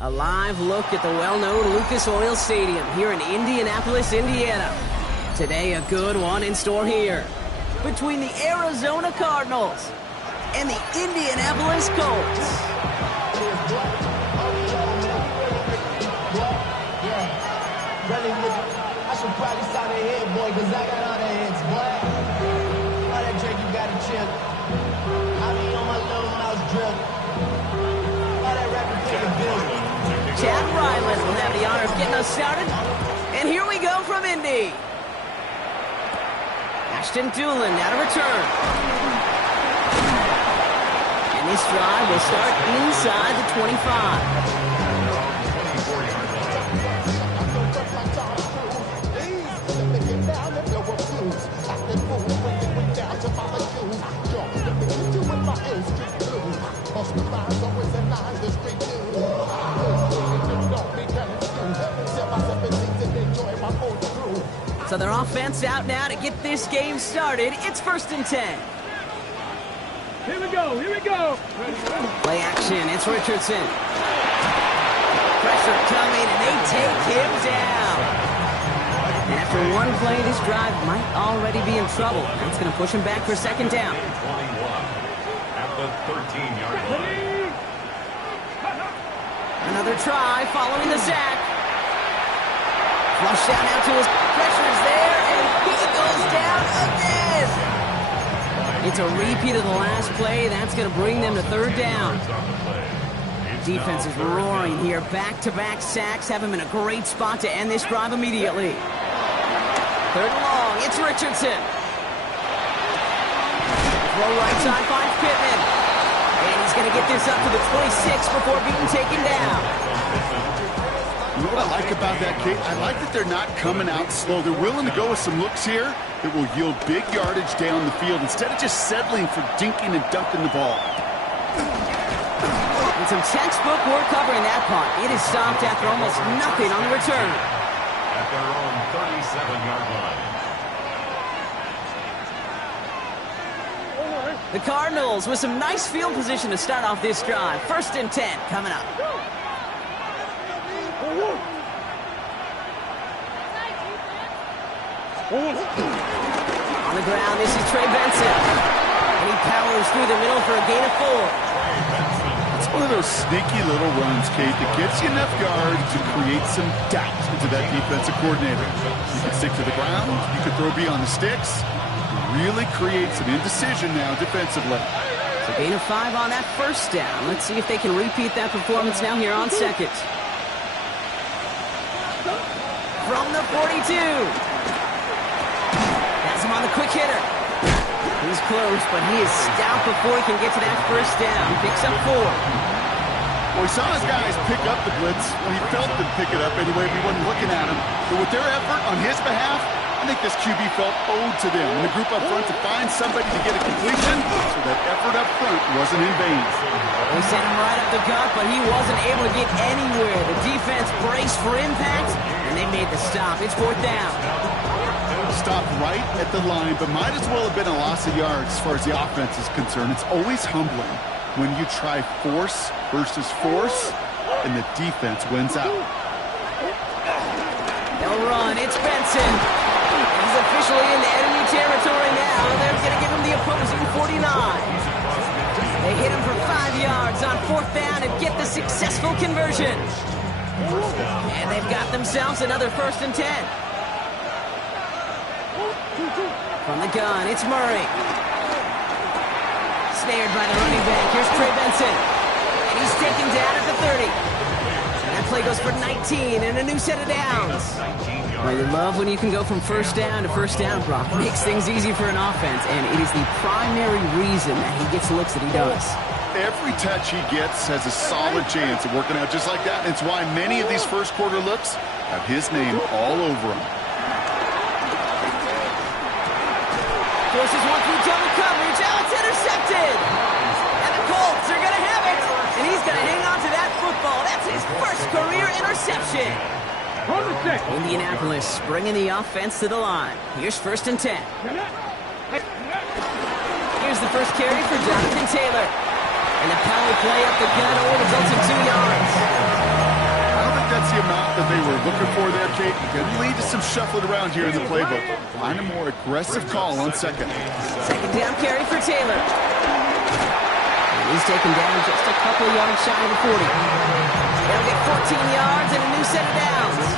A live look at the well-known Lucas Oil Stadium here in Indianapolis, Indiana. Today, a good one in store here between the Arizona Cardinals and the Indianapolis Colts. I should probably sign a hit, boy, because I got all the hits, boy. All that drink, you got to chill. I be on my little mouse drip. All that rapping, pay the bill. Chad Ryland will have the honor of getting us started. And here we go from Indy. Ashton Dulin out of return. And this drive will start inside the 25. So their offense out now to get this game started. It's 1st and 10. Here we go, here we go. Play action, it's Richardson. Pressure coming, and they take him down. And after one play, this drive might already be in trouble. That's going to push him back for 2nd down. At the 13-yard line. Another try following the sack. Flush down out to his pressure's there, and he goes down again. It's a repeat of the last play. That's going to bring them to 3rd down. Defense is roaring here. Back-to-back sacks have him in a great spot to end this drive immediately. 3rd and long. It's Richardson. Throw right side finds Pittman. And he's going to get this up to the 26 before being taken down. You know what I like about that, Kate? I like that they're not coming out slow. They're willing to go with some looks here that will yield big yardage down the field instead of just settling for dinking and dunking the ball. And some textbook work covering that punt. It is stopped after almost nothing on the return. At their own 37-yard line. The Cardinals with some nice field position to start off this drive. 1st and 10 coming up. On the ground, this is Trey Benson. And he powers through the middle for a gain of 4. It's one of those sneaky little runs, Kate, that gets you enough yards to create some doubt into that defensive coordinator. You can stick to the ground, you can throw beyond the sticks, really create some indecision now defensively. So gain of 5 on that 1st down. Let's see if they can repeat that performance now here on 2nd. From the 42. That's him on the quick hitter. He's close, but he is stout before he can get to that 1st down. Picks up 4. Well, we saw his guys pick up the blitz. Well, he felt them pick it up anyway. We wasn't looking at him. But with their effort on his behalf, I think this QB felt owed to them. And the group up front to find somebody to get a completion, so that effort up front wasn't in vain. They sent him right up the gut, but he wasn't able to get anywhere. The defense braced for impact, and they made the stop. It's 4th down. Stopped right at the line, but might as well have been a loss of yards as far as the offense is concerned. It's always humbling when you try force versus force, and the defense wins out. They'll run. It's Benson. He's officially in enemy territory now. They're going to give him the opposing 49. They hit him for 5 yards on 4th down and get the successful conversion. And they've got themselves another 1st and 10. From the gun, it's Murray. Snared by the running back. Here's Trey Benson. And he's taken down at the 30. And that play goes for 19 and a new set of downs. Well, you love when you can go from 1st down to 1st down, Brock. It makes things easy for an offense, and it is the primary reason that he gets the looks that he does. Every touch he gets has a solid chance of working out just like that. And it's why many of these first quarter looks have his name all over them. Forces one through double coverage. Now it's intercepted. And the Colts are going to have it. And he's going to hang on to that football. That's his 1st career interception. Indianapolis bringing the offense to the line. Here's 1st and 10. Here's the first carry for Jonathan Taylor. And the power play up the gut only results in 2 yards. they were looking for there, Kate. Going to lead to some shuffling around here in the playbook. Find a more aggressive call on second. Second down carry for Taylor. He's taken down just a couple yards shy of the 40. They'll get 14 yards and a new set of downs.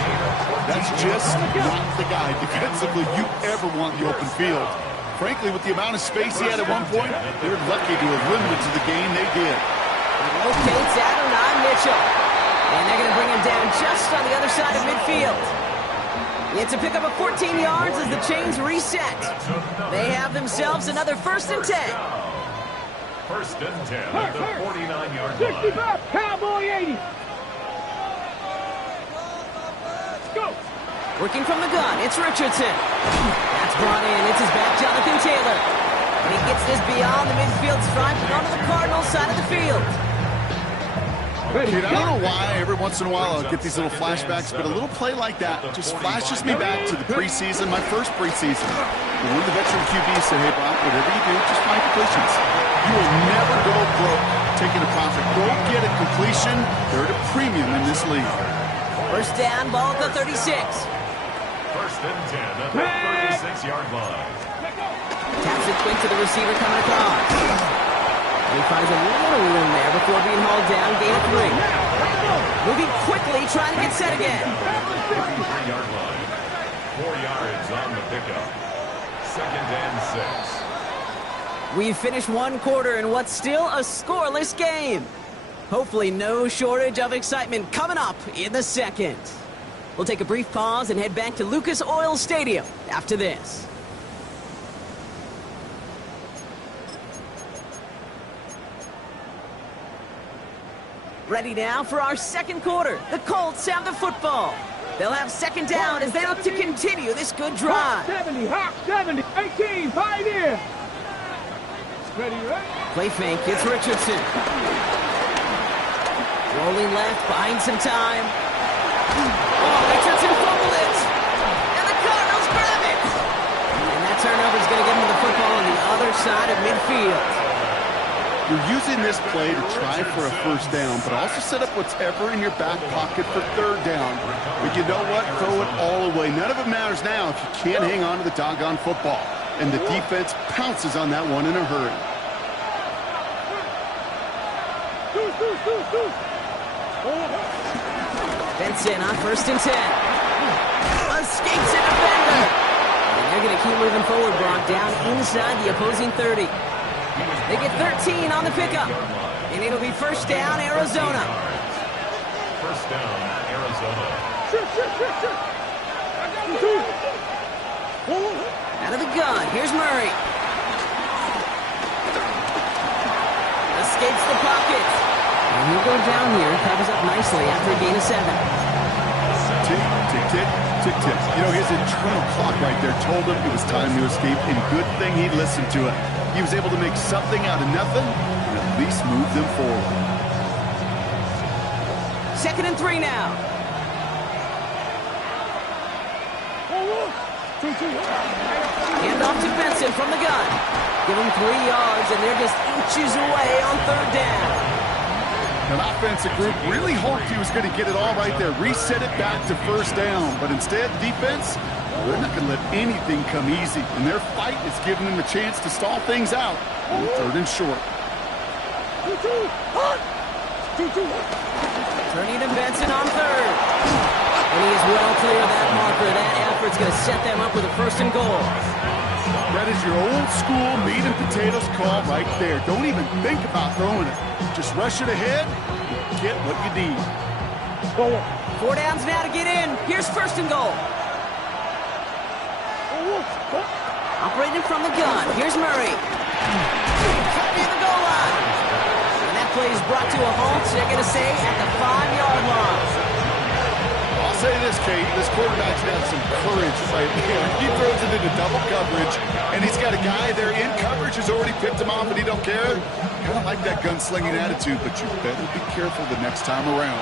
That's just not the guy defensively you ever want in the open field. Frankly, with the amount of space he had at one point, they're lucky to have limited to the gain they did. Locates Adonai Mitchell. And they're going to bring him down just on the other side of midfield. It's a pickup of 14 yards as the chains reset. They have themselves another 1st and 10. 1st and 10 at the 49-yard 65, line. Cowboy 80. Let's go. Working from the gun, it's Richardson. That's brought in, it's his back, Jonathan Taylor. And he gets this beyond the midfield stripe and onto the Cardinals side of the field. Kate, I don't know why every once in a while I'll get these little flashbacks, but a little play like that just flashes me back to the preseason, my first preseason. When the veteran QB said, hey, Brock, whatever you do, just find completions. You will never go broke taking a profit. Go get a completion. They're at a premium in this league. First down, ball at the 36. 1st and 10 at the 36-yard line. Taps it quick to the receiver coming across. He finds a little room there before being hauled down, gain of 3. Moving quickly, trying to get set again. 53-yard line. 4 yards on the pickup. 2nd and 6. We've finished one quarter in what's still a scoreless game. Hopefully no shortage of excitement coming up in the second. We'll take a brief pause and head back to Lucas Oil Stadium after this. Ready now for our second quarter. The Colts have the football. They'll have second down as they look to continue this good drive. 70, hot 70, 18, Pioneer. Ready, right? Play fake, it's Richardson. Rolling left, buying some time. Oh, Richardson fumbled it. And the Cardinals grab it. And that turnover is going to get him the football on the other side of midfield. You're using this play to try for a first down, but also set up whatever in your back pocket for third down. But you know what? Throw it all away. None of it matters now if you can't hang on to the doggone football. And the defense pounces on that one in a hurry. Benson on 1st and 10. Escapes a defender. And they're going to keep moving forward, Brock, down inside the opposing 30. They get 13 on the pickup. And it'll be first down, Arizona. First down, Arizona. Out of the gun, here's Murray. Escapes the pocket. And he'll go down here, covers up nicely after a gain of 7. Tick, tick, tick, tick, tick. You know, his internal clock right there told him it was time to escape, and good thing he listened to it. He was able to make something out of nothing and at least move them forward. 2nd and 3 now. Hand off to Benson from the gun. Give him 3 yards, and they're just inches away on third down. An offensive group really hoped he was going to get it all right there, reset it back to first down. But instead, defense, they're not going to let anything come easy. And their fight is giving them a chance to stall things out on 3rd and short. Turning to Benson on 3rd. And he is well clear of that marker. That effort's going to set them up with a 1st and goal. That is your old school meat and potatoes call right there. Don't even think about throwing it. Just rush it ahead and get what you need. 4 downs now to get in. Here's 1st and goal. Operating from the gun. Here's Murray. Near the goal line. And that play is brought to a halt. They're going to say at the 5-yard line. I'll say this, Kate. This quarterback's got some courage right here. He throws it into double coverage, and he's got a guy there in coverage who's already picked him off, and he don't care. Kind of like that gunslinging attitude, but you better be careful the next time around.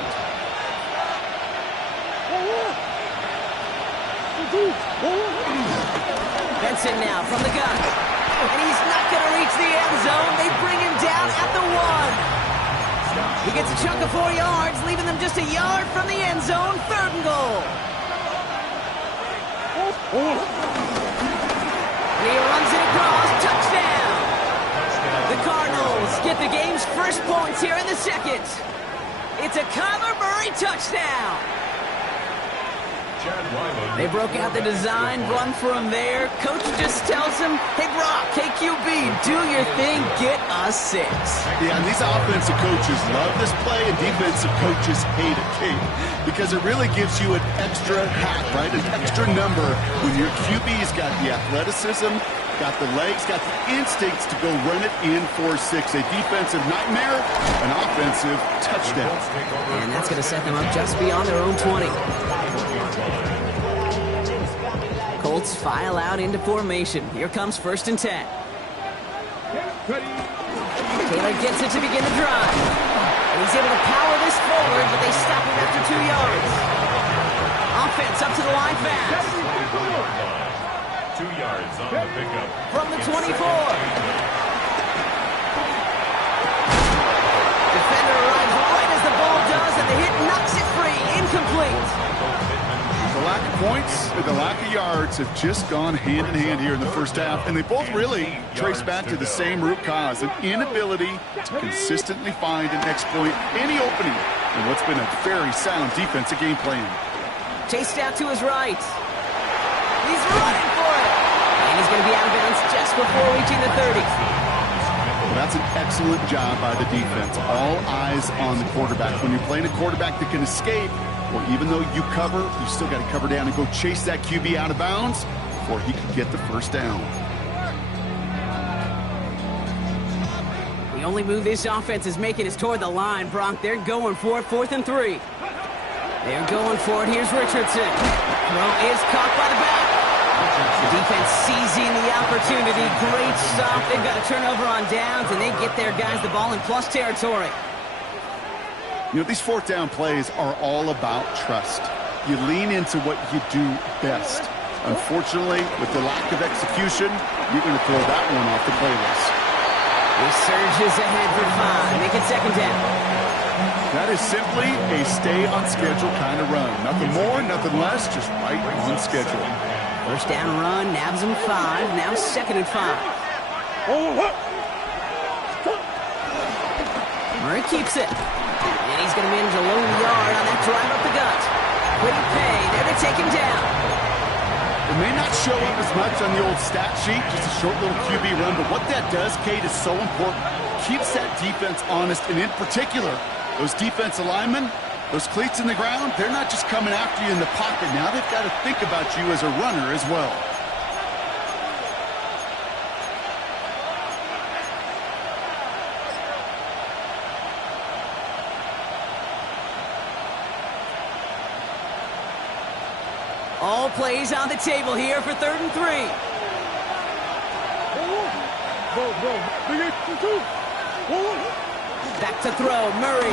Benson now from the gun. And he's not going to reach the end zone. They bring him down at the 1. He gets a chunk of 4 yards, leaving them just a yard from the end zone. 3rd and goal. And he runs it across. Touchdown. The Cardinals get the game's first points here in the second. It's a Kyler Murray touchdown. They broke out the design, run for him there. Coach just tells him, hey, Brock, KQB, do your thing, get us 6. Yeah, and these offensive coaches love this play, and defensive coaches hate it, Kate, because it really gives you an extra hat, right, an extra number when your QB's got the athleticism, got the legs, got the instincts to go run it in for 6. A defensive nightmare, an offensive touchdown. And that's going to set them up just beyond their own 20. Colts file out into formation. Here comes 1st and 10. Taylor gets it to begin the drive. And he's able to power this forward, but they stop him after 2 yards. Offense up to the line fast. 2 yards on the pickup. From the 24. Defender arrives right as the ball does, and the hit knocks it free. Incomplete. The lack of points and the lack of yards have just gone hand in hand here in the first half, and they both really trace back to the same root cause, an inability to consistently find and exploit any opening in what's been a very sound defensive game plan. Chased out to his right. He's running for it. And he's going to be out of bounds just before reaching the 30. Well, that's an excellent job by the defense. All eyes on the quarterback. When you're playing a quarterback that can escape, or even though you cover, you still got to cover down and go chase that QB out of bounds before he can get the first down. The only move this offense is making is toward the line, Brock. They're going for it, 4th and 3. They're going for it. Here's Richardson. Throw is caught by the back. The defense seizing the opportunity. Great stop. They've got a turnover on downs, and they get their guys the ball in plus territory. You know, these 4th down plays are all about trust. You lean into what you do best. Unfortunately, with the lack of execution, you're going to throw that one off the playlist. He surges ahead for 5. Make it 2nd down. That is simply a stay-on-schedule kind of run. Nothing more, nothing less, just right on schedule. 1st down run, nabs him 5. Now 2nd and 5. Murray keeps it. And he's going to manage a lone yard on that drive up the gut. Pretty pay. There to take him down. It may not show up as much on the old stat sheet, just a short little QB run, but what that does, Kate, is so important. Keeps that defense honest, and in particular, those defensive linemen, those cleats in the ground, they're not just coming after you in the pocket. Now they've got to think about you as a runner as well. All plays on the table here for 3rd and 3. Back to throw, Murray.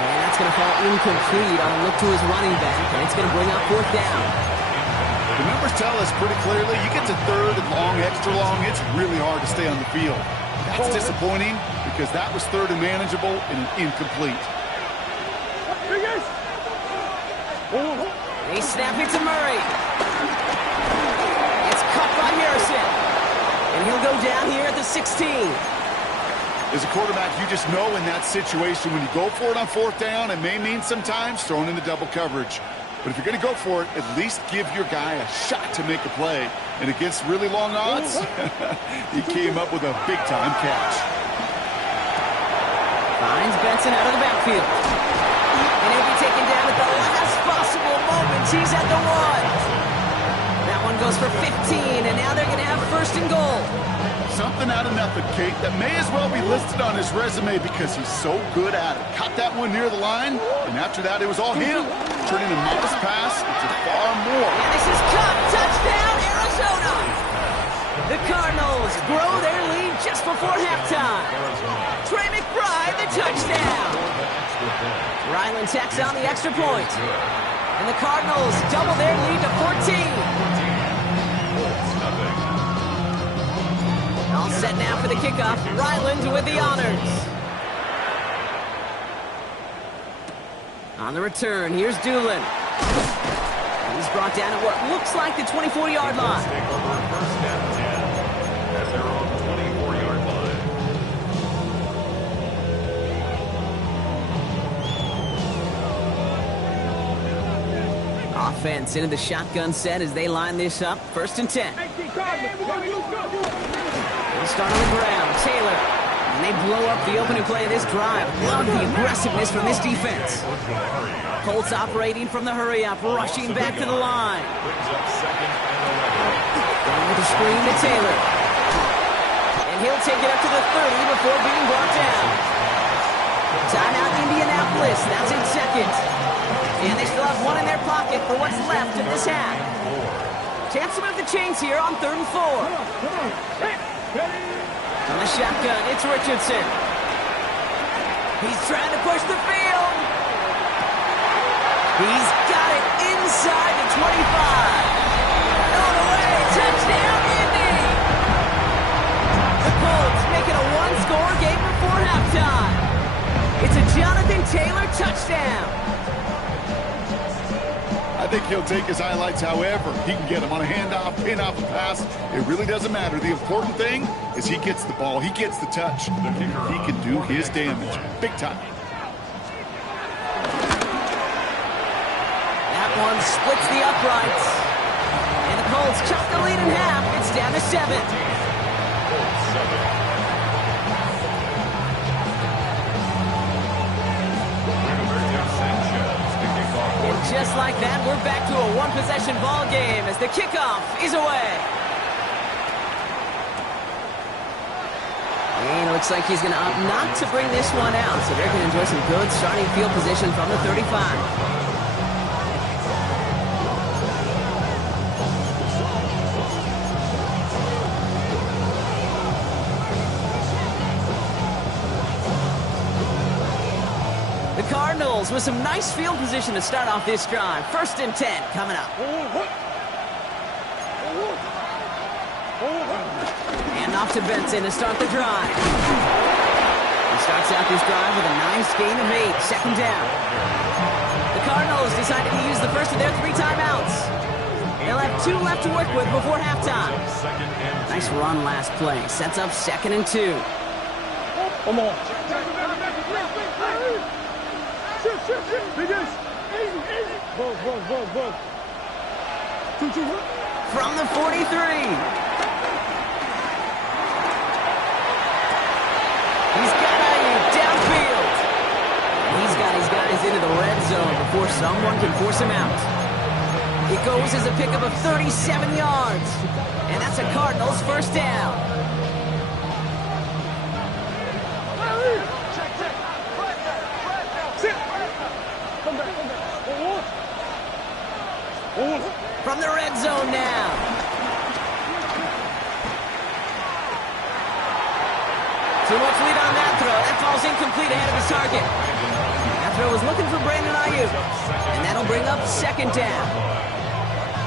And that's going to fall incomplete on a look to his running back, and it's going to bring up 4th down. The numbers tell us pretty clearly, you get to 3rd and long, extra long, it's really hard to stay on the field. That's disappointing because that was 3rd and manageable and an incomplete. They snap it to Murray. It's caught by Harrison. And he'll go down here at the 16. As a quarterback, you just know in that situation when you go for it on 4th down, it may mean sometimes throwing into double coverage. But if you're going to go for it, at least give your guy a shot to make a play. And against really long odds, he came up with a big-time catch. Finds Benson out of the backfield. And he'll be taken down at the last possible moment. He's at the 1. That one goes for 15, and now they're going to have 1st and goal. Something out of nothing, Kate, that may as well be listed on his resume because he's so good at it. Caught that one near the line, and after that, it was all him. Turning a modest pass into far more. And this is caught. Touchdown, Arizona! The Cardinals grow their lead just before halftime. Trey McBride, the touchdown. Ryland tacks on the extra point. And the Cardinals double their lead to 14. All set now for the kickoff. Ryland with the honors. On the return, here's Doolin. He's brought down at what looks like the 24-yard line. Take over first and 10 at their own 24-yard line. Offense into the shotgun set as they line this up. First and 10. Hey, Cardinals, They start on the ground. Taylor. And they blow up the opening play of this drive. Love the aggressiveness from this defense. Colts operating from the hurry-up, rushing back to the line. Brings up second and 11. Going with a screen to Taylor. And he'll take it up to the 30 before being brought down. Timeout Indianapolis. That's in second. And they still have one in their pocket for what's left of this half. Chance to move the chains here on 3rd and 4. On the shotgun, it's Richardson. He's trying to push the field. He's got it inside the 25. Going away, touchdown, Indy. The Colts make it a one-score game before halftime. It's a Jonathan Taylor touchdown. I think he'll take his highlights however he can get them on a handoff, pin-off, a pass. It really doesn't matter. The important thing is he gets the ball. He gets the touch. He can do his damage. Big time. That one splits the uprights. And the Colts cut the lead in half. It's down to 7. And just like that, we're back to a one-possession ball game as the kickoff is away. And it looks like he's going to opt not to bring this one out, so they're going to enjoy some good starting field position from the 35. Cardinals with some nice field position to start off this drive. 1st and 10 coming up. And off to Benson to start the drive. He starts out this drive with a nice gain of 8. 2nd down. The Cardinals decided to use the first of their 3 timeouts. They'll have 2 left to work with before halftime. Nice run last play. Sets up 2nd and 2. Come on. From the 43. He's got Ayuk downfield. He's got his guys into the red zone before someone can force him out. It goes as a pickup of 37 yards. And that's a Cardinals first down. From the red zone now. Too much lead on that throw. That ball's incomplete ahead of his target. That throw was looking for Brandon Ayuk. And that'll bring up 2nd down.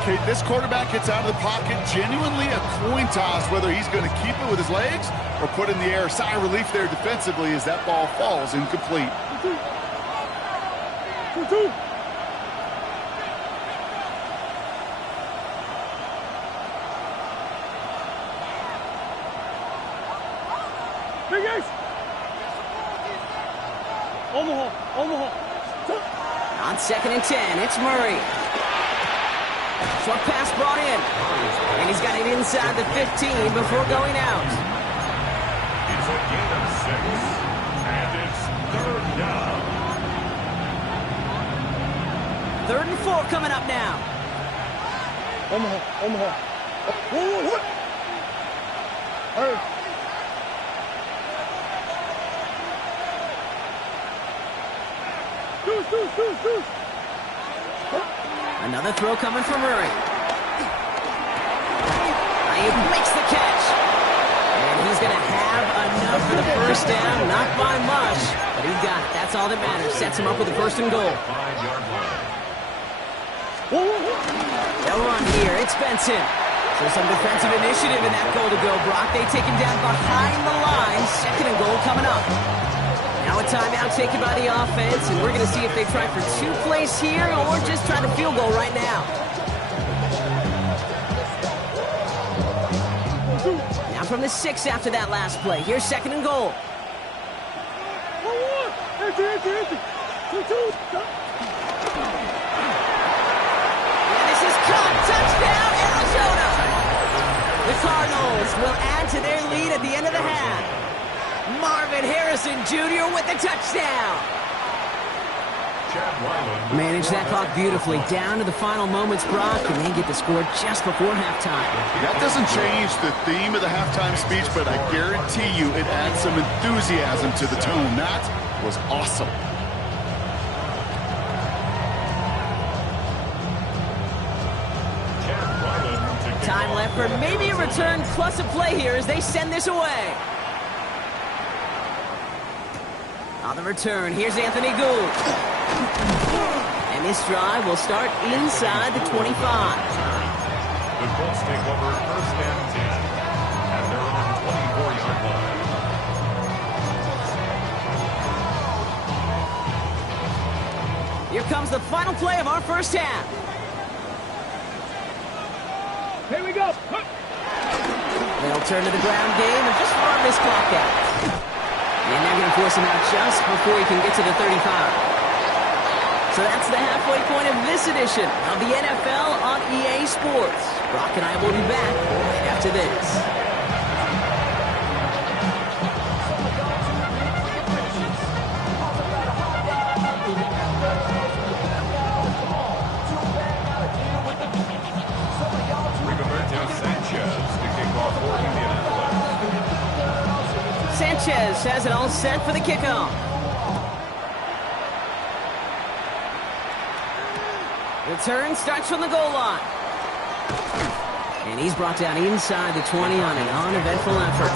Okay, this quarterback gets out of the pocket. Genuinely a coin toss whether he's going to keep it with his legs or put it in the air. Sigh of relief there defensively as that ball falls incomplete. 2-2. Omaha. On 2nd and 10, it's Murray. Short pass brought in. And he's got it inside the 15 before going out. It's a gain of 6. And it's 3rd down. 3rd and 4 coming up now. Omaha. Another throw coming from Murray. Ayuk makes the catch. And he's going to have enough for the first down. Not by much, but he got it. That's all that matters. Sets him up with a 1st and goal. 5-yard line. They'll run here. It's Benson. So some defensive initiative in that goal to go, Brock. They take him down behind the line. 2nd and goal coming up. Now Now a timeout taken by the offense, and we're going to see if they try for 2 plays here or just try the field goal right now. Now from the 6 after that last play. Here's 2nd and goal. And this is caught. Touchdown, Arizona. The Cardinals will add to their lead at the end of the half. Marvin Harrison Jr. with the touchdown. Manage that clock beautifully down to the final moments, Brock, and they get the score just before halftime. That doesn't change the theme of the halftime speech, but I guarantee you it adds some enthusiasm to the tone. That was awesome. Time left for maybe a return plus a play here as they send this away. On the return, here's Anthony Gould. And this drive will start inside the 25. The Colts take over 1st and 10 at their own 24-yard line. Here comes the final play of our first half. Here we go. They'll turn to the ground game and just run this clock out. And they're going to force him out just before he can get to the 35. So that's the halfway point of this edition of the NFL on EA Sports. Brock and I will be back right after this. Sanchez has it all set for the kickoff. Return starts from the goal line. And he's brought down inside the 20 on an uneventful effort.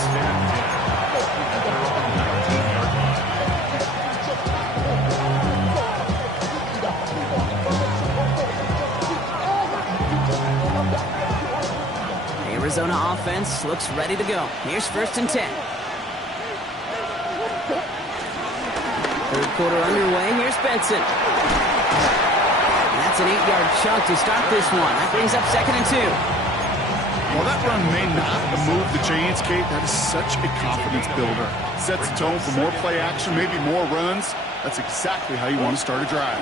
Arizona offense looks ready to go. Here's 1st and 10. Third quarter underway. Here's Benson. And that's an 8-yard chunk to start this one. That brings up 2nd and 2. Well, that run may not move the chains, Kate. That is such a confidence builder. Sets the tone for more play action, maybe more runs. That's exactly how you want to start a drive.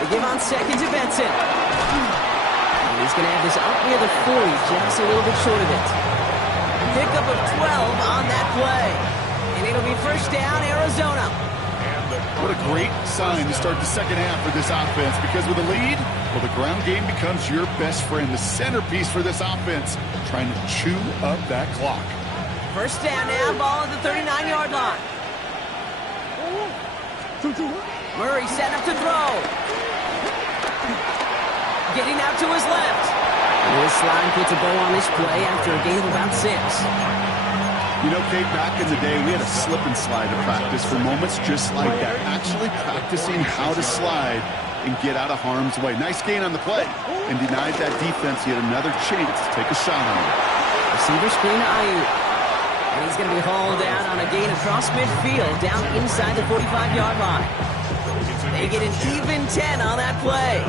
They give on 2nd to Benson. And he's going to have this up near the 40, just a little bit short of it. Pickup of 12 on that play. And it'll be 1st down, Arizona. What a great sign to start the second half for this offense, because with a lead, well, the ground game becomes your best friend, the centerpiece for this offense, trying to chew up that clock. 1st down now, ball at the 39-yard line. Murray set up to throw. Getting out to his left. Lewis Slime puts a bow on this play after a gain of about 6. You know, Kate, back in the day, we had a slip and slide to practice for moments just like that. Actually practicing how to slide and get out of harm's way. Nice gain on the play, and denied that defense yet another chance to take a shot on him. Receiver screen to Ayuk. And he's going to be hauled out on a gain across midfield down inside the 45-yard line. They get an even 10 on that play.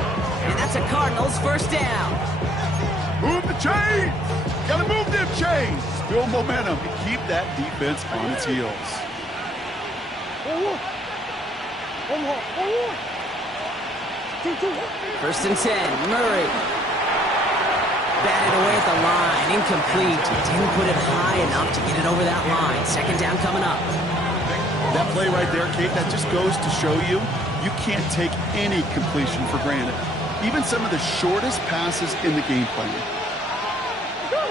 And that's a Cardinals 1st down. Move the chains! Gotta move them chains! Build momentum and keep that defense on its heels. 1st and 10, Murray. Batted away at the line, incomplete. Didn't put it high enough to get it over that line. 2nd down coming up. That play right there, Kate, that just goes to show you, you can't take any completion for granted. Even some of the shortest passes in the game plan. Go.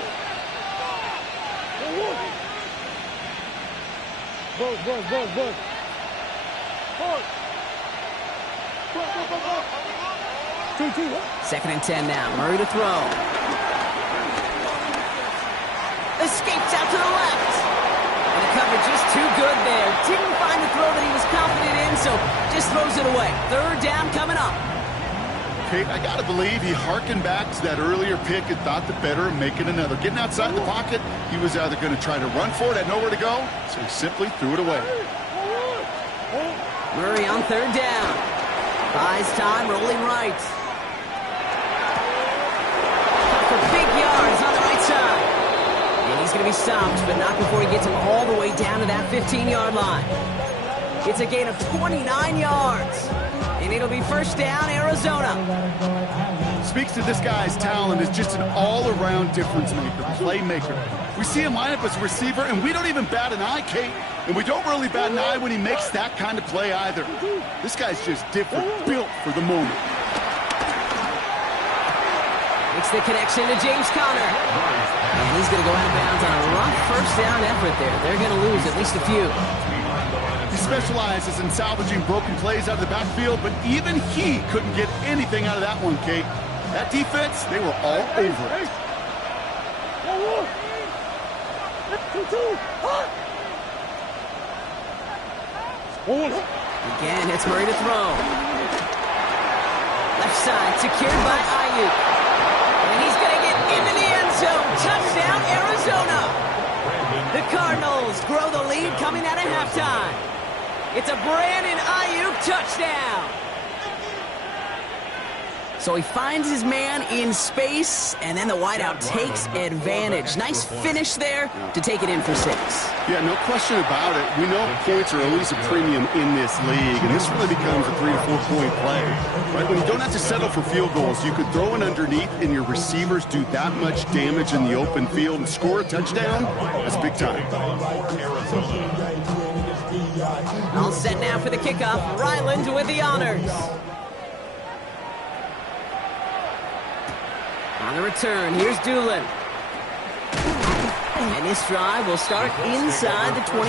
2nd and 10 now. Murray to throw. Escapes out to the left. And the coverage is too good there. Didn't find the throw that he was confident in, so just throws it away. 3rd down coming up. Kate, I got to believe he hearkened back to that earlier pick and thought the better of making another. Getting outside the pocket, he was either going to try to run for it, had nowhere to go, so he simply threw it away. Murray on third down. Buys time, rolling right. For big yards on the right side. And he's going to be stopped, but not before he gets him all the way down to that 15-yard line. It's a gain of 29 yards. And it'll be first down, Arizona. Speaks to this guy's talent as just an all-around difference maker, playmaker. We see him line up as a receiver, and we don't even bat an eye, Kate. And we don't really bat an eye when he makes that kind of play either. This guy's just different, built for the moment. Makes the connection to James Conner. And he's going to go out of bounds on a rough first down effort there. They're going to lose at least a few. He specializes in salvaging broken plays out of the backfield, but even he couldn't get anything out of that one, Kate. That defense, they were all over it. Again, it's Murray to throw. Left side, secured by Ayuk. And he's going to get into the end zone. Touchdown, Arizona. The Cardinals grow the lead coming out of halftime. It's a Brandon Ayuk touchdown. So he finds his man in space, and then the wideout takes advantage. Nice finish there to take it in for 6. Yeah, no question about it. We know points are always a premium in this league, and this really becomes a 3 to 4 point play. Right? When you don't have to settle for field goals, you could throw it underneath, and your receivers do that much damage in the open field and score a touchdown. That's big time. All set now for the kickoff. Ryland with the honors. On the return, here's Doolin. And this drive will start inside the 25.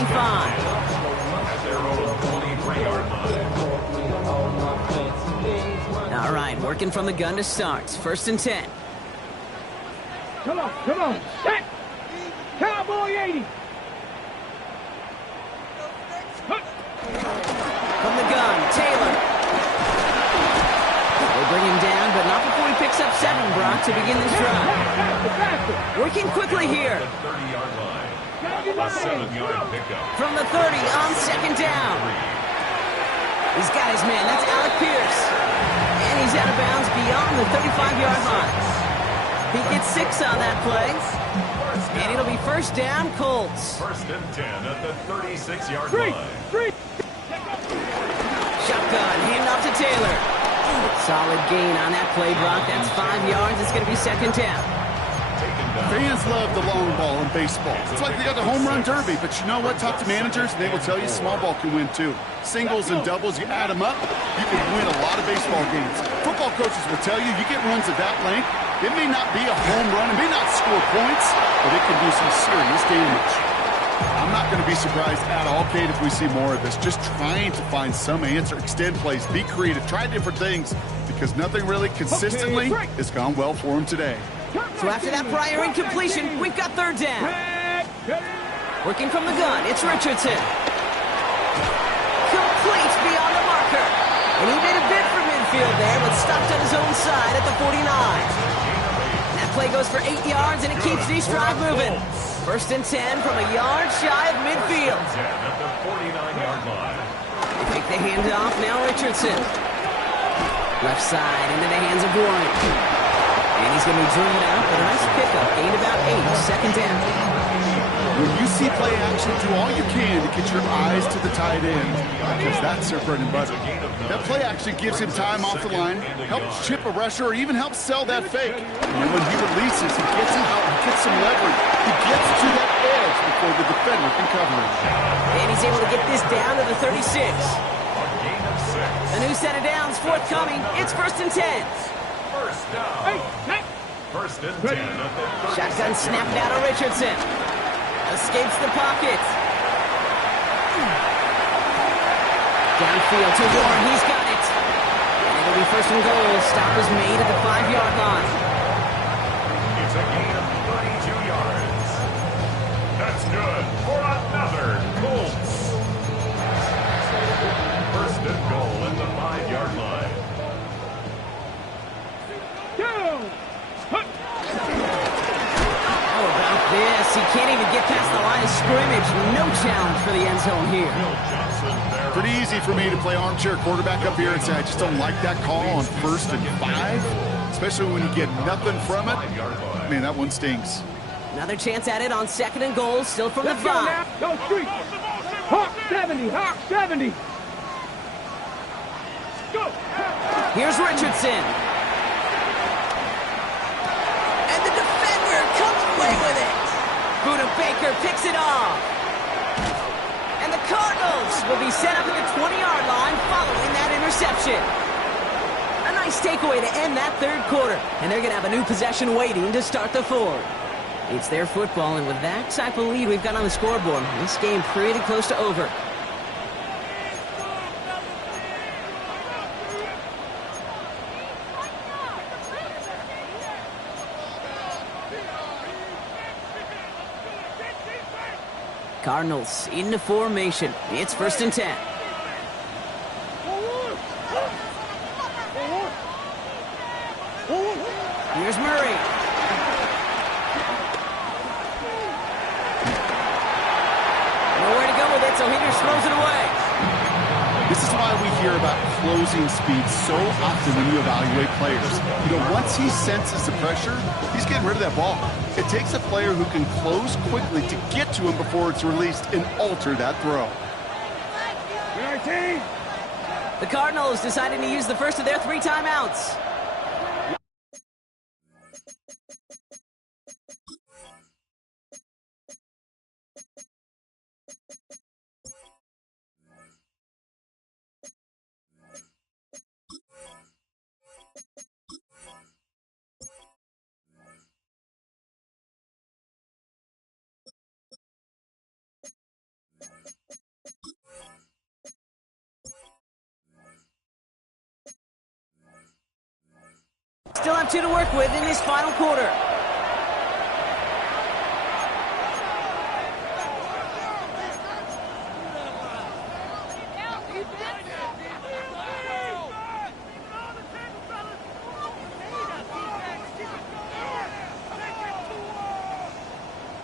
All right, working from the gun to start. 1st and 10. Come on. Set. Cowboy 80. From the gun, Taylor. They bring him down, but not before he picks up 7, Brock, to begin this drive. Working quickly here. From the 30 on 2nd down. He's got his man. That's Alec Pierce. And he's out of bounds beyond the 35-yard line. He gets 6 on that play. And it'll be first down, Colts. 1st and 10 at the 36-yard line. Shotgun, hand off to Taylor. Solid gain on that play, Brock. That's 5 yards. It's going to be 2nd down. Fans love the long ball in baseball. It's like they got the home run derby, but you know what? Talk to managers, and they will tell you small ball can win too. Singles and doubles, you add them up, you can win a lot of baseball games. Football coaches will tell you, you get runs at that length, it may not be a home run, it may not score points, but it can do some serious damage. I'm not going to be surprised at all, Kate, if we see more of this. Just trying to find some answer, extend plays, be creative, try different things, because nothing really consistently has gone well for him today. So after that prior incompletion, we've got 3rd down. Working from the gun, it's Richardson. Complete beyond the marker. And he made a bid for midfield there, but stopped on his own side at the 49. That play goes for 8 yards, and it keeps this drive moving. 1st and 10 from a yard shy of midfield. At the 49-yard line. They take the handoff, now Richardson. Left side into the hands of Warren. And he's going to be driven out, but a nice pickup. Gain about 8, 2nd down. When you see play action, do all you can to get your eyes to the tight end, because that's their bread and butter. That play action gives him time off the line, helps chip a rusher, or even helps sell that fake. And when he releases, he gets him out, he gets some leverage. He gets to that edge before the defender can cover him. And he's able to get this down to the 36. A new set of downs forthcoming. It's 1st and 10. First down. 1st and 10 at the 36. Shotgun snapped out of Richardson. Escapes the pocket. Downfield to Warren. He's got it. And it'll be 1st and goal. Stop is made at the 5-yard line. It's a gain of 32 yards. That's good for another Colts. 1st and goal at the 5-yard line. How about this? He can't even get past the line of scrimmage. No challenge for the end zone here. pretty easy for me to play armchair quarterback up here and say I just don't like that call on 1st and 5, especially when you get nothing from it. Man, that one stings. Another chance at it on 2nd and goal, still from the 5. Go street. Hawk 70, Hawk 70. Go. Here's Richardson. And the defender comes away with it. Buda Baker picks it off. And the Cardinals will be set up at the 20-yard line following that interception. A nice takeaway to end that 3rd quarter. And they're going to have a new possession waiting to start the 4th. It's their football, and with that type of lead we've got on the scoreboard, this game pretty close to over. Cardinals into formation. It's 1st and 10. Here's Murray. Nowhere to go with it, so he just throws it away. This is why we hear about closing speed so often when you evaluate players. You know, once he senses the pressure, he's getting rid of that ball. It takes a player who can close quickly to get to him before it's released and alter that throw. The Cardinals deciding to use the first of their 3 timeouts. Still have 2 to work with in this final quarter.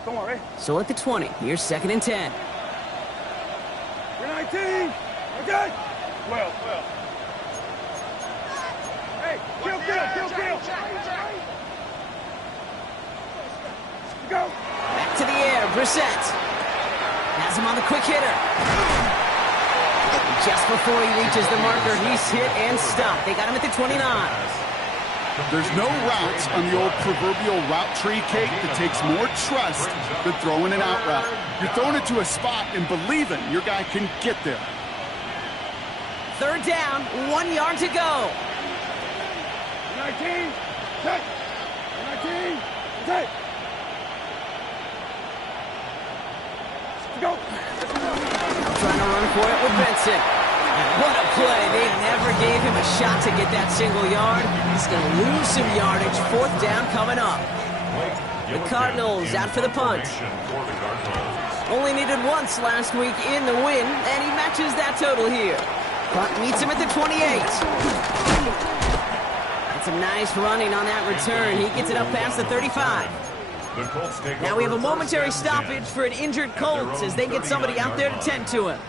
Come on, Ray. So at the 20, here's 2nd and 10. You're 19. Okay. Well. Hey, kill. Go. Back to the air, Brissett. Has him on the quick hitter. Just before he reaches the marker, he's hit and stopped. They got him at the 29. There's no routes on the old proverbial route tree, Kate, that takes more trust than throwing an out route. You're throwing it to a spot and believing your guy can get there. 3rd down, 1 yard to go. 19. Take. 19. Take. Go. Trying to run for it with Benson. What a play. They never gave him a shot to get that single yard. He's going to lose some yardage. 4th down coming up. The Cardinals out for the punt. Only needed once last week in the win, and he matches that total here. Punt meets him at the 28. That's a nice running on that return. He gets it up past the 35. Now we have a momentary stoppage for an injured Colts as they get somebody out there to tend to him.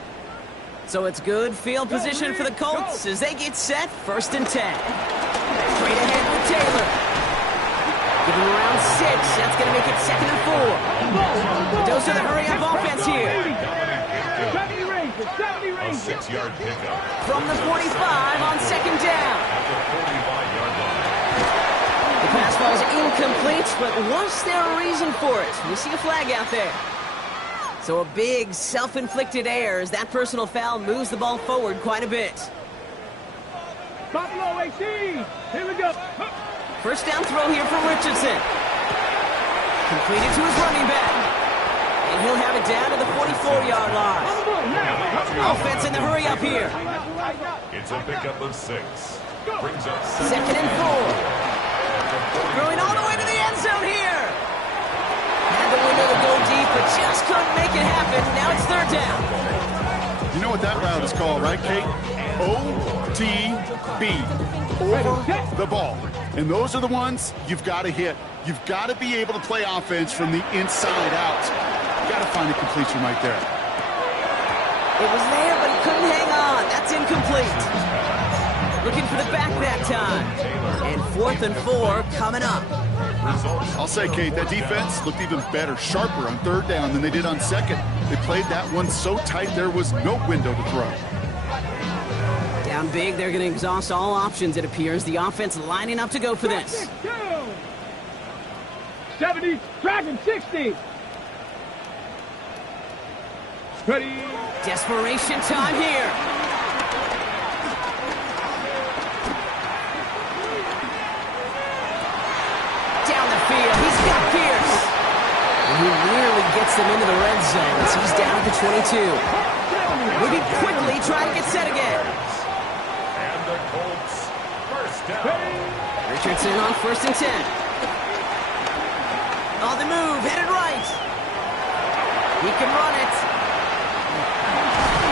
So it's good field position for the Colts as they get set, 1st and 10. Straight ahead with Taylor. Give him around 6. That's going to make it 2nd and 4. The dose of the hurry-up offense here. 70 range. 6-yard pickup. From the 45 on 2nd down. The pass ball is incomplete, but was there a reason for it? We see a flag out there. So a big self-inflicted error as that personal foul moves the ball forward quite a bit. Buffalo 18. Here we go. 1st down throw here from Richardson. Completed to his running back. And he'll have it down to the 44-yard line. Offense in the hurry up here. It's a pickup of 6. Brings up 2nd and 4. Throwing all the way to the end zone here. Had the window to go deep, but just couldn't make it happen. Now it's 3rd down. You know what that route is called, right, Kate? OTB. Over the ball. And those are the ones you've got to hit. You've got to be able to play offense from the inside out. You've got to find a completion right there. It was there, but he couldn't hang on. incomplete. Looking for the back that time. And 4th and 4 coming up. I'll say, Kate, that defense looked even better, sharper on 3rd down than they did on 2nd. They played that one so tight there was no window to throw. Down big, they're going to exhaust all options, it appears. The offense lining up to go for this. 70, tracking 60. Ready. Desperation time here. Down the field, he's got Pierce. And he nearly gets them into the red zone as he's down at the 22. Moving quickly, trying to get set again. And the Colts, first down. Richardson on 1st and 10. On the move, headed right. He can run it.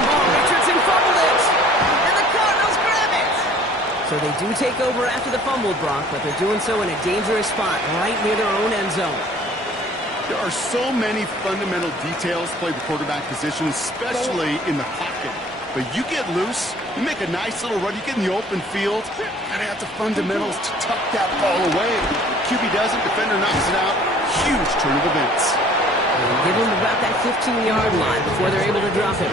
Oh, Richardson fumbled it. And the Cardinals grab it. So they do take over after the fumble, Brock, but they're doing so in a dangerous spot right near their own end zone. There are so many fundamental details to play the quarterback position, especially in the pocket. But you get loose, you make a nice little run, you get in the open field, gotta have the fundamentals to tuck that ball away. QB doesn't, defender knocks it out. Huge turn of events. Give him about that 15-yard line before they're able to drop him.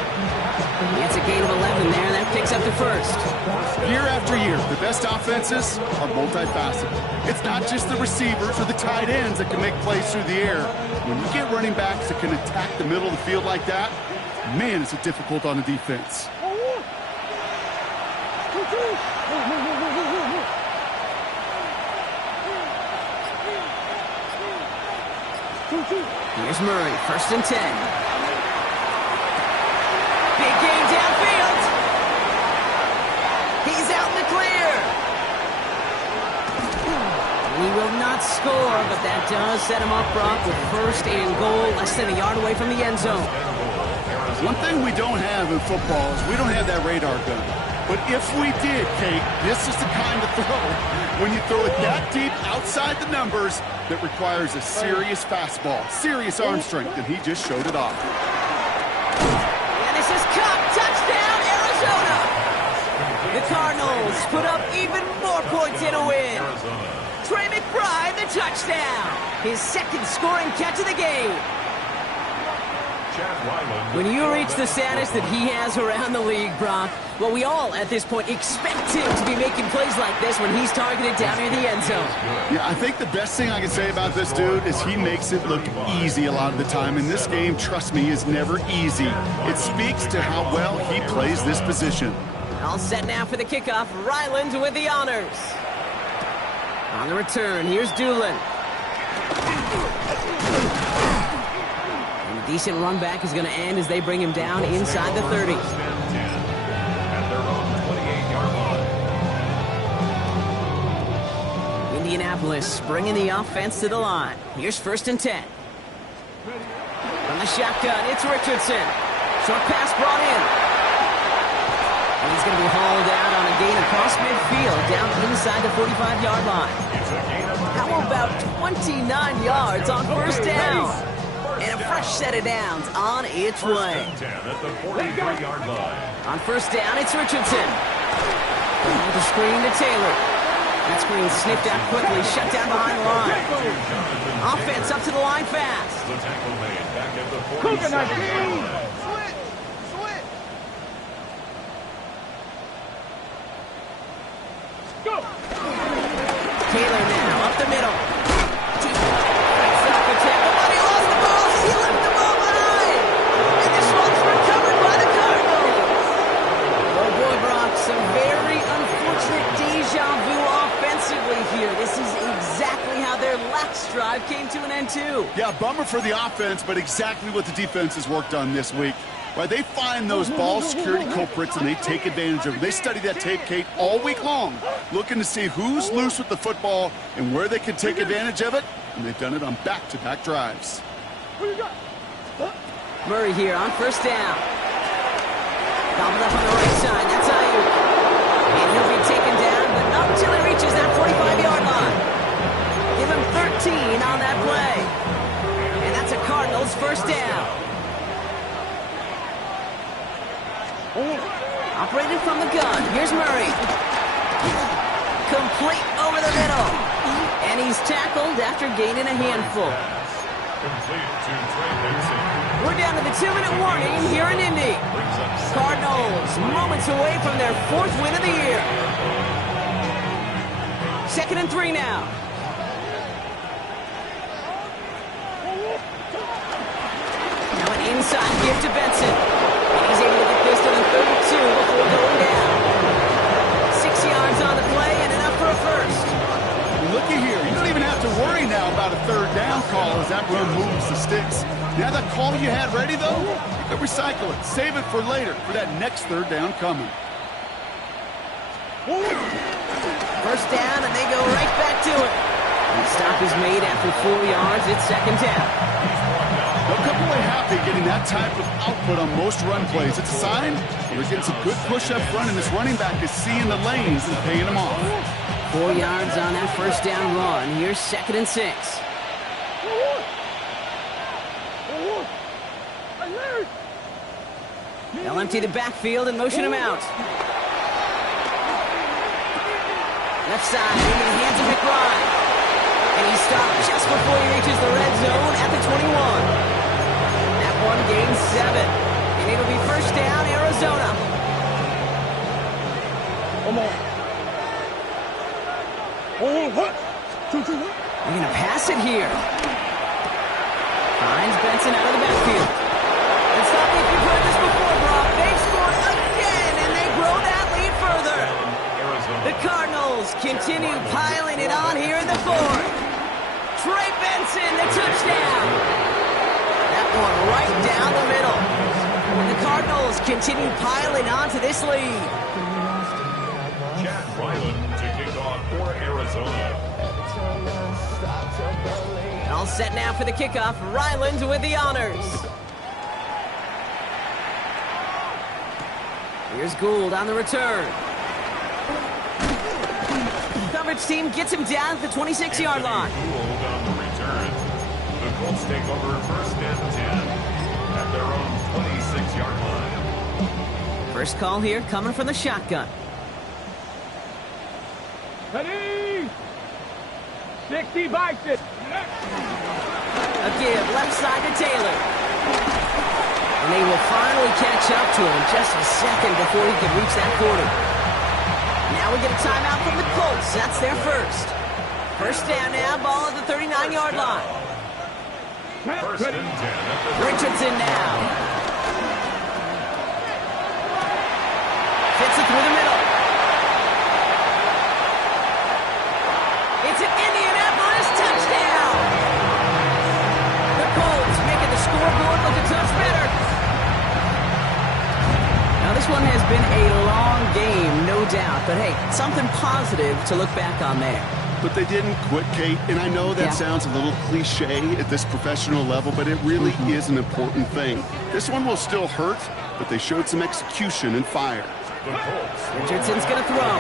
It's a gain of 11 there, and that picks up the 1st. Year after year, the best offenses are multifaceted. It's not just the receivers or the tight ends that can make plays through the air. When you get running backs that can attack the middle of the field like that, man, is it difficult on the defense. Here's Murray, 1st and 10. Big game downfield. He's out in the clear. He will not score, but that does set him up, Brock, with 1st and goal, less than a yard away from the end zone. One thing we don't have in football is we don't have that radar gun. But if we did, Kate, this is the kind of throw, when you throw it that deep outside the numbers, that requires a serious fastball, serious arm strength, and he just showed it off. And this is caught. Touchdown, Arizona! The Cardinals put up even more points in a win. Trey McBride, the touchdown. His 2nd scoring catch of the game. When you reach the status that he has around the league, Brock, well, we all, at this point, expect him to be making plays like this when he's targeted down near the end zone. Yeah, I think the best thing I can say about this dude is he makes it look easy a lot of the time. And this game, trust me, is never easy. It speaks to how well he plays this position. All set now for the kickoff. Ryland with the honors. On the return, here's Doolin. And a decent run back is going to end as they bring him down inside the 30. Indianapolis bringing the offense to the line. Here's 1st and 10. From the shotgun, it's Richardson. Short pass brought in. And he's going to be hauled out on a gain across midfield, down inside the 45-yard line. How about 29 yards on 1st down? And a fresh set of downs on its way. On 1st down, it's Richardson. With the screen to Taylor. That screen sniffed out quickly, shut down behind the line. Offense up to the line fast. Coconut green. Go. Taylor now up the middle. Deep breaks off the tackle, but he lost the ball. He left the ball behind. And this one's recovered by the Cardinals. Oh boy, Brock, some very unfortunate deja vu offensively here. This is exactly how their last drive came to an end too. Yeah, bummer for the offense, but exactly what the defense has worked on this week. Right, they find those ball security culprits and they take advantage of it. They study that tape, Kate, all week long, looking to see who's loose with the football and where they can take advantage of it, and they've done it on back-to-back drives. Murray here on 1st down. Gobbled up on the right side. That's Ayuk. And he'll be taken down, but not until he reaches that 45-yard line. Give him 13 on that play. And that's a Cardinals 1st down. Operated from the complete over the middle. And he's tackled after gaining a handful. Complete to Trey Benson. We're down to the 2-minute warning here in Indy. Cardinals moments away from their 4th win of the year. 2nd and 3 now. Now an inside gift to Benson. And he's able to get this to the 32 before going down. 6 yards on the play and enough for a first. Looky here. You don't even have to worry now about a 3rd down call as that run moves the sticks. Now that call you had ready, though, you can recycle it. Save it for later for that next 3rd down coming. First down, and they go right back to it. The stop is made after 4 yards. It's 2nd down. They'll come away happy getting that type of output on most run plays. It's a sign they're getting some good push up front, and this running back is seeing the lanes and paying them off. 4 yards on that first down run. Here's 2nd and 6. They'll empty the backfield and motion him out. Left side into the hands of McBride. And he stopped just before he reaches the red zone at the 21. That one gains 7. And it'll be first down, Arizona. They're going to pass it here. Finds Benson out of the backfield. And stop me if you've heard this before, Brock. They scored again, and they grow that lead further. The Cardinals continue piling it on here in the 4th. Trey Benson, the touchdown. That one right down the middle. The Cardinals continue piling on to this lead. Chad Ryland to kick off for Arizona. All set now for the kickoff. Ryland with the honors. Here's Gould on the return. Coverage team gets him down at the 26-yard line. Gould on the return. The Colts take over first and 10 at their own 26-yard line. First call here coming from the shotgun. Ready? 60 Bison. A give left side to Taylor. And they will finally catch up to him just a second before he can reach that 40. Now we get a timeout from the Colts. That's their first. First down now, ball at the 39-yard line. First and 10. Richardson now. Fits it through the middle. It's an Indianapolis touchdown. The Colts making the scoreboard look a touch better. Now this one has been a long game, no doubt. But hey, something positive to look back on there. But they didn't quit, Kate, and I know that sounds a little cliche at this professional level, but it really is an important thing. This one will still hurt, but they showed some execution and fire. Richardson's going to throw.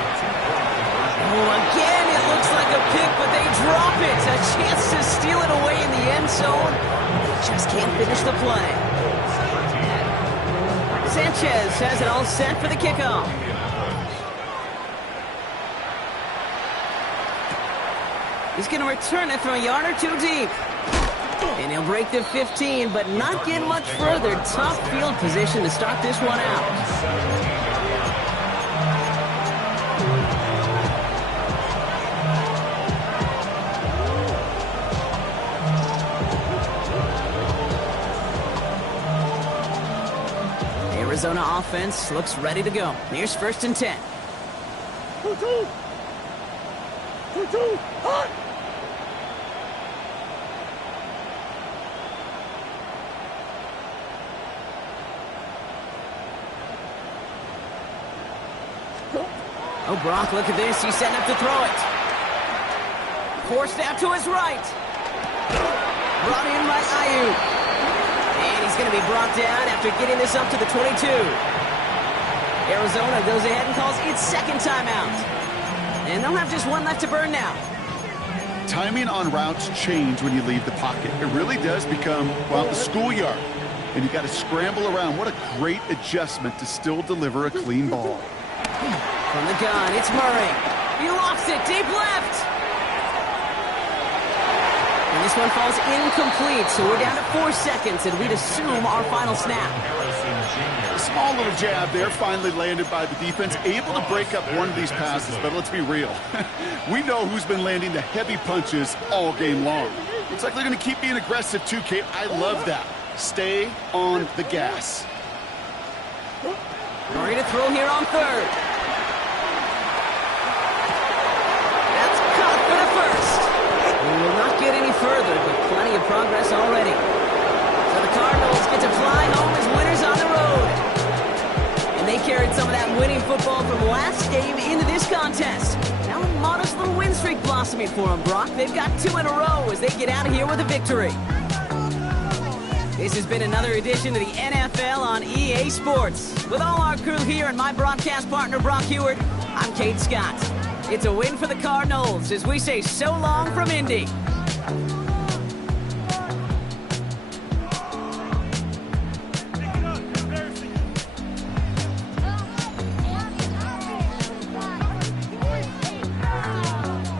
Oh, again, it looks like a pick, but they drop it. A chance to steal it away in the end zone. Just can't finish the play. Sanchez has it all set for the kickoff. He's going to return it from a yard or two deep. And he'll break the 15, but not get much further. Tough field position to start this one out. Arizona offense looks ready to go. Here's first and 10. 2-2. 2-2. Hot. Oh, Brock, look at this. He's setting up to throw it. Forced out to his right. Brought in by Ayuk. And he's going to be brought down after getting this up to the 22. Arizona goes ahead and calls its second timeout. And they'll have just one left to burn now. Timing on routes change when you leave the pocket. It really does become, well, the schoolyard. And you got to scramble around. What a great adjustment to still deliver a clean ball. From the gun, it's Murray. He lofts Takes it deep left. And this one falls incomplete, so we're down to 4 seconds, and we'd assume our final snap. A small little jab there, finally landed by the defense, able to break up one of these passes, but let's be real. We know who's been landing the heavy punches all game long. Looks like they're going to keep being aggressive too, Kate. I love that. Stay on the gas. Ready to throw here on third. That's caught for the first. We will not get any further, but plenty of progress already. So the Cardinals get to fly home as winners on the road. And they carried some of that winning football from last game into this contest. Now a modest little win streak blossoming for them, Brock. They've got 2 in a row as they get out of here with a victory. This has been another edition of the NFL on EA Sports. With all our crew here and my broadcast partner, Brock Huard, I'm Kate Scott. It's a win for the Cardinals as we say so long from Indy.